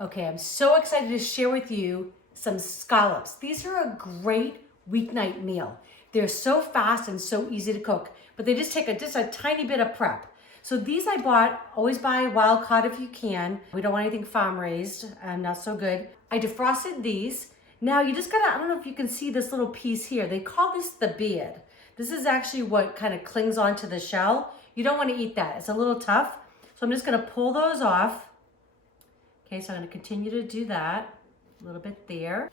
Okay, I'm so excited to share with you some scallops. These are a great weeknight meal. They're so fast and so easy to cook, but they just take just a tiny bit of prep. So these I bought, always buy wild caught if you can. We don't want anything farm raised, not so good. I defrosted these. Now you just gotta, I don't know if you can see this little piece here. They call this the beard. This is actually what kind of clings onto the shell. You don't wanna eat that, it's a little tough. So I'm just gonna pull those off. Okay, so I'm gonna continue to do that. A little bit there.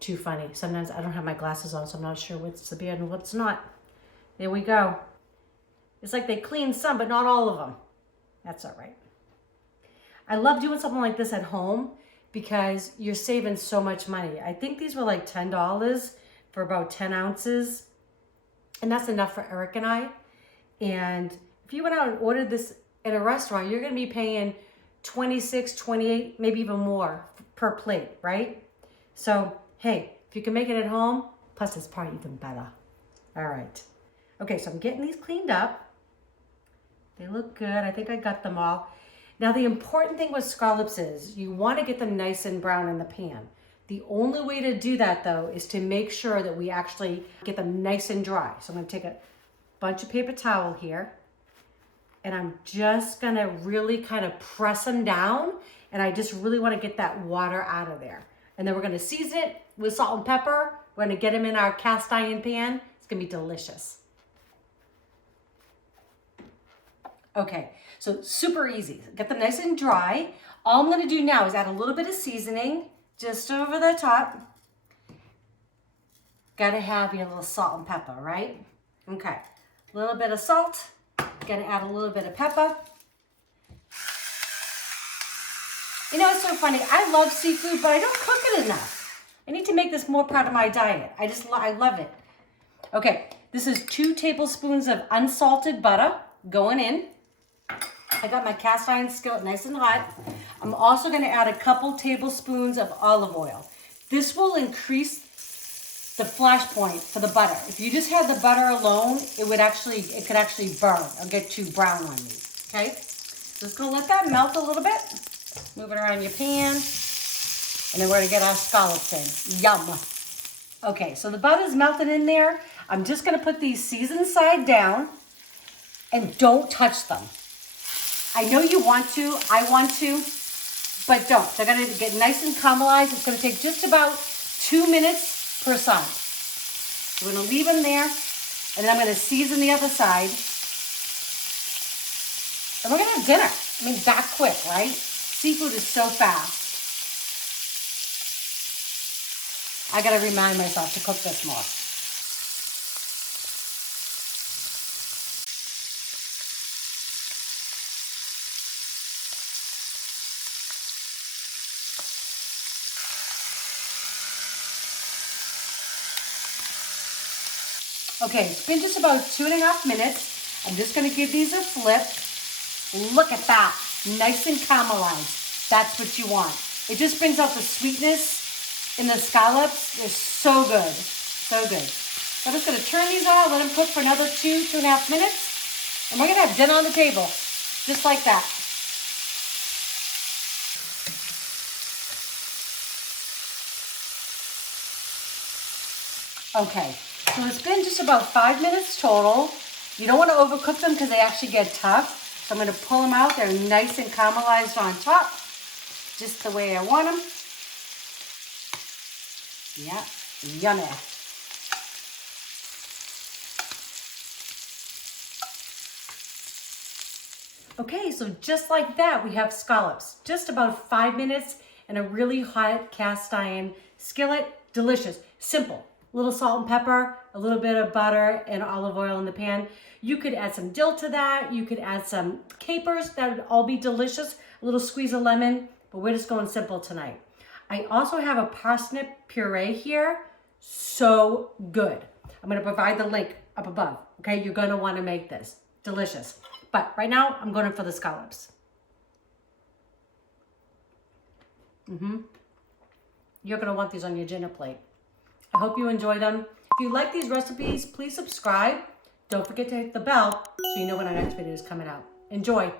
Too funny. Sometimes I don't have my glasses on, so I'm not sure what's the beard and what's not. There we go. It's like they clean some, but not all of them. That's all right. I love doing something like this at home because you're saving so much money. I think these were like $10 for about 10 ounces. And that's enough for Eric and I. And if you went out and ordered this in a restaurant, you're gonna be paying 26, 28, maybe even more per plate, right? So, hey, if you can make it at home, plus it's probably even better. All right. Okay, so I'm getting these cleaned up. They look good. I think I got them all. Now, the important thing with scallops is you want to get them nice and brown in the pan. The only way to do that, though, is to make sure that we actually get them nice and dry. So I'm going to take a bunch of paper towel here, and I'm just going to really kind of press them down, and I just really want to get that water out of there. And then we're going to season it with salt and pepper. We're going to get them in our cast iron pan. It's going to be delicious. Okay, so super easy. Get them nice and dry. All I'm gonna do now is add a little bit of seasoning just over the top. Gotta have your little salt and pepper, right? Okay, a little bit of salt. Gonna add a little bit of pepper. You know, it's so funny. I love seafood, but I don't cook it enough. I need to make this more part of my diet. I love it. Okay, this is 2 tablespoons of unsalted butter going in. I got my cast iron skillet nice and hot. I'm also going to add a couple tablespoons of olive oil. This will increase the flash point for the butter. If you just had the butter alone, it could actually burn or get too brown on you. Okay, just going to let that melt a little bit. Move it around your pan, and then we're going to get our scallops in. Yum. Okay, so the butter's melted in there. I'm just going to put these seasoned side down, and don't touch them. I know you want to, I want to, but don't. They're gonna get nice and caramelized. It's gonna take just about 2 minutes per side. We're gonna leave them there, and then I'm gonna season the other side. And we're gonna have dinner. I mean, that quick, right? Seafood is so fast. I gotta remind myself to cook this more. Okay, it's been just about 2.5 minutes. I'm just gonna give these a flip. Look at that, nice and caramelized. That's what you want. It just brings out the sweetness in the scallops. They're so good, so good. So I'm just gonna turn these on, let them cook for another 2.5 minutes, and we're gonna have dinner on the table, just like that. Okay. So it's been just about 5 minutes total. You don't want to overcook them because they actually get tough. So I'm going to pull them out. They're nice and caramelized on top, just the way I want them. Yeah, yummy. Okay, so just like that, we have scallops. Just about 5 minutes in a really hot cast iron skillet. Delicious, simple. A little salt and pepper, a little bit of butter and olive oil in the pan. You could add some dill to that. You could add some capers. That would all be delicious. A little squeeze of lemon, but we're just going simple tonight. I also have a parsnip puree here. So good. I'm gonna provide the link up above. Okay, you're gonna wanna make this. Delicious. But right now, I'm going for the scallops. You're gonna want these on your dinner plate. I hope you enjoy them. If you like these recipes, please subscribe. Don't forget to hit the bell so you know when our next video is coming out. Enjoy.